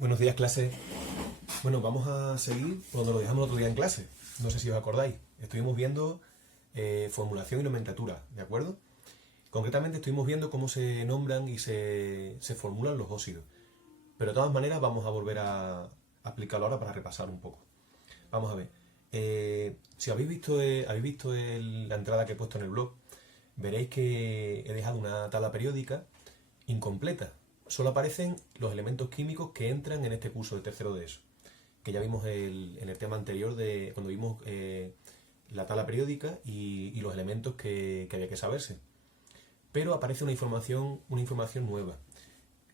Buenos días, clase. Bueno, vamos a seguir cuando lo dejamos el otro día en clase. No sé si os acordáis. Estuvimos viendo formulación y nomenclatura, ¿de acuerdo? Concretamente estuvimos viendo cómo se nombran y se formulan los óxidos. Pero de todas maneras vamos a volver a aplicarlo ahora para repasar un poco. Vamos a ver. Si habéis visto la entrada que he puesto en el blog, veréis que he dejado una tabla periódica incompleta. Solo aparecen los elementos químicos que entran en este curso de tercero de ESO, que ya vimos en el tema anterior de cuando vimos la tabla periódica y los elementos que había que saberse. Pero aparece una información nueva.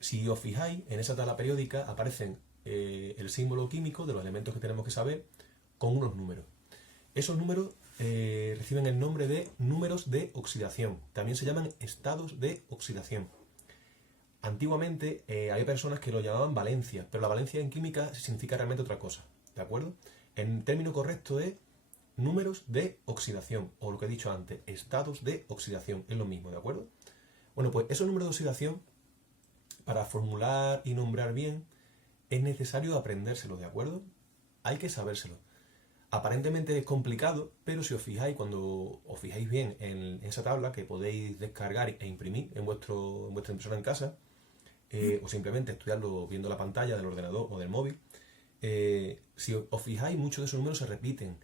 Si os fijáis, en esa tabla periódica aparecen el símbolo químico de los elementos que tenemos que saber con unos números. Esos números reciben el nombre de números de oxidación. También se llaman estados de oxidación. Antiguamente había personas que lo llamaban valencia, pero la valencia en química significa realmente otra cosa, ¿de acuerdo? El término correcto es números de oxidación, o lo que he dicho antes, estados de oxidación, es lo mismo, ¿de acuerdo? Bueno, pues esos números de oxidación, para formular y nombrar bien, es necesario aprendérselos, ¿de acuerdo? Hay que sabérselo. Aparentemente es complicado, pero si os fijáis, cuando os fijáis bien en esa tabla que podéis descargar e imprimir en vuestra impresora en casa, o simplemente estudiarlo viendo la pantalla del ordenador o del móvil, si os fijáis, muchos de esos números se repiten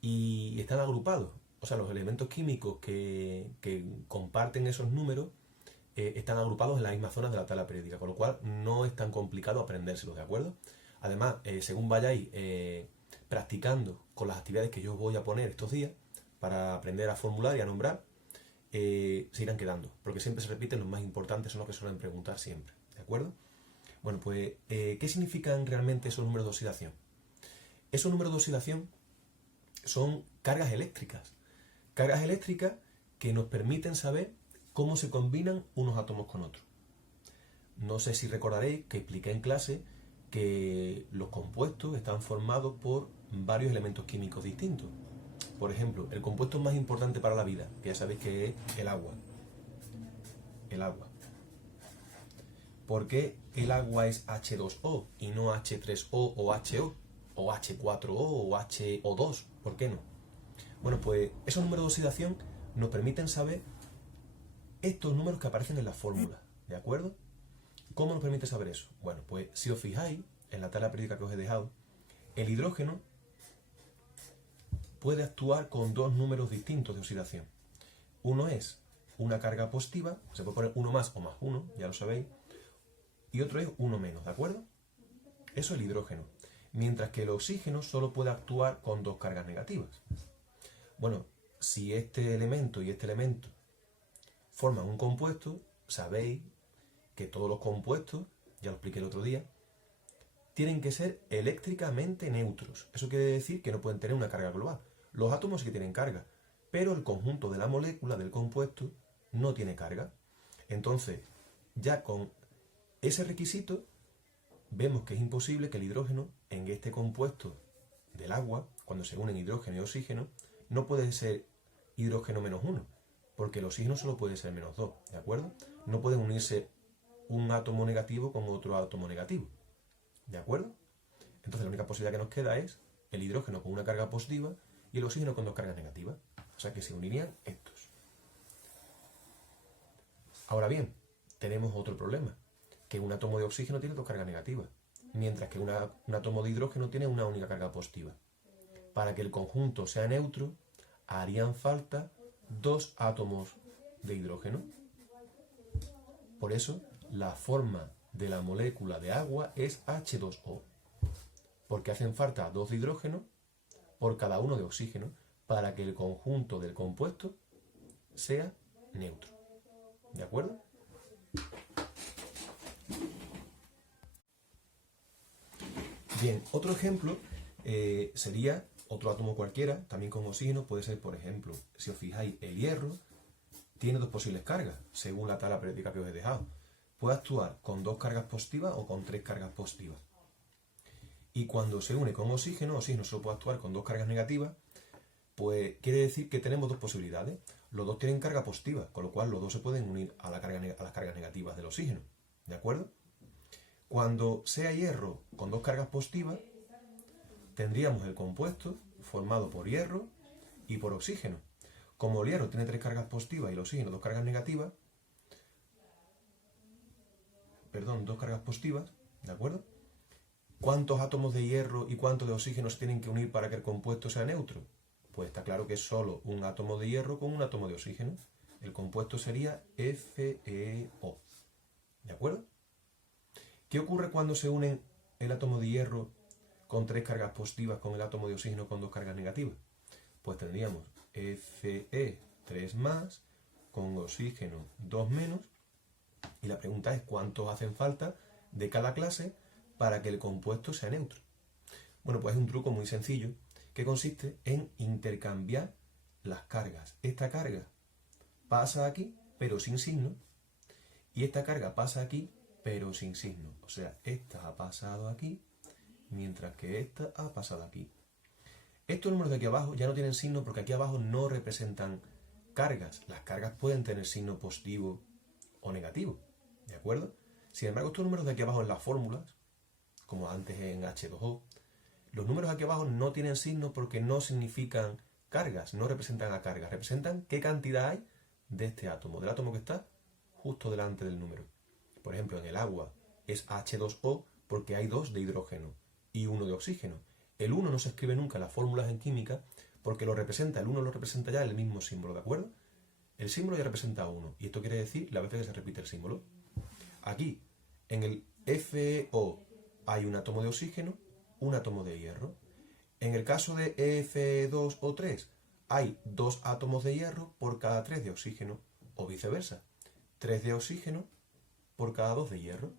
y están agrupados. O sea, los elementos químicos que comparten esos números están agrupados en las mismas zonas de la tabla periódica, con lo cual no es tan complicado aprendérselos, ¿de acuerdo? Además, según vayáis practicando con las actividades que yo os voy a poner estos días para aprender a formular y a nombrar, se irán quedando, porque siempre se repiten los más importantes, son los que suelen preguntar siempre, ¿de acuerdo? Bueno, pues, ¿qué significan realmente esos números de oxidación? Esos números de oxidación son cargas eléctricas que nos permiten saber cómo se combinan unos átomos con otros. No sé si recordaréis que expliqué en clase que los compuestos están formados por varios elementos químicos distintos. Por ejemplo, el compuesto más importante para la vida, que ya sabéis que es el agua. El agua. ¿Por qué el agua es H2O y no H3O o HO? O H4O o HO2. ¿Por qué no? Bueno, pues esos números de oxidación nos permiten saber estos números que aparecen en la fórmula, ¿de acuerdo? ¿Cómo nos permite saber eso? Bueno, pues si os fijáis en la tabla periódica que os he dejado, el hidrógeno puede actuar con dos números distintos de oxidación. Uno es una carga positiva, se puede poner 1 más o más 1, ya lo sabéis, y otro es 1 menos, ¿de acuerdo? Eso es el hidrógeno. Mientras que el oxígeno solo puede actuar con dos cargas negativas. Bueno, si este elemento y este elemento forman un compuesto, sabéis que todos los compuestos, ya lo expliqué el otro día, tienen que ser eléctricamente neutros. Eso quiere decir que no pueden tener una carga global. Los átomos sí que tienen carga, pero el conjunto de la molécula del compuesto no tiene carga. Entonces, ya con ese requisito, vemos que es imposible que el hidrógeno en este compuesto del agua, cuando se unen hidrógeno y oxígeno, no puede ser hidrógeno menos 1, porque el oxígeno solo puede ser menos 2, ¿de acuerdo? No pueden unirse un átomo negativo con otro átomo negativo, ¿de acuerdo? Entonces la única posibilidad que nos queda es el hidrógeno con una carga positiva y el oxígeno con dos cargas negativas. O sea que se unirían estos. Ahora bien, tenemos otro problema, que un átomo de oxígeno tiene dos cargas negativas, mientras que un átomo de hidrógeno tiene una única carga positiva. Para que el conjunto sea neutro, harían falta dos átomos de hidrógeno. Por eso, la forma de la molécula de agua es H2O, porque hacen falta dos de hidrógeno por cada uno de oxígeno para que el conjunto del compuesto sea neutro. ¿De acuerdo? Bien, otro ejemplo sería otro átomo cualquiera, también con oxígeno, puede ser, por ejemplo, si os fijáis, el hierro tiene dos posibles cargas, según la tabla periódica que os he dejado. Puede actuar con dos cargas positivas o con tres cargas positivas. Y cuando se une con oxígeno solo puede actuar con dos cargas negativas, pues quiere decir que tenemos dos posibilidades. Los dos tienen carga positiva, con lo cual los dos se pueden unir a las cargas negativas del oxígeno. ¿De acuerdo? Cuando sea hierro con dos cargas positivas, tendríamos el compuesto formado por hierro y por oxígeno. Como el hierro tiene tres cargas positivas y el oxígeno dos cargas negativas, dos cargas positivas, ¿de acuerdo? ¿Cuántos átomos de hierro y cuántos de oxígeno se tienen que unir para que el compuesto sea neutro? Pues está claro que es solo un átomo de hierro con un átomo de oxígeno. El compuesto sería FeO. ¿De acuerdo? ¿Qué ocurre cuando se unen el átomo de hierro con tres cargas positivas con el átomo de oxígeno con dos cargas negativas? Pues tendríamos Fe 3 más con oxígeno 2 menos. Y la pregunta es ¿cuántos hacen falta de cada clase para que el compuesto sea neutro? Bueno, pues es un truco muy sencillo que consiste en intercambiar las cargas. Esta carga pasa aquí, pero sin signo, y esta carga pasa aquí, pero sin signo. O sea, esta ha pasado aquí, mientras que esta ha pasado aquí. Estos números de aquí abajo ya no tienen signo porque aquí abajo no representan cargas. Las cargas pueden tener signo positivo o negativo, ¿de acuerdo? Sin embargo, estos números de aquí abajo en las fórmulas, como antes en H2O, los números aquí abajo no tienen signo porque no significan cargas, no representan a cargas, representan qué cantidad hay de este átomo, del átomo que está justo delante del número. Por ejemplo, en el agua es H2O porque hay 2 de hidrógeno y 1 de oxígeno. El 1 no se escribe nunca en las fórmulas en química porque el 1 lo representa ya el mismo símbolo, ¿de acuerdo? El símbolo ya representa 1 y esto quiere decir la vez que se repite el símbolo. Aquí, en el FeO hay un átomo de oxígeno, un átomo de hierro. En el caso de Fe2O3 hay 2 átomos de hierro por cada 3 de oxígeno o viceversa. 3 de oxígeno por cada 2 de hierro.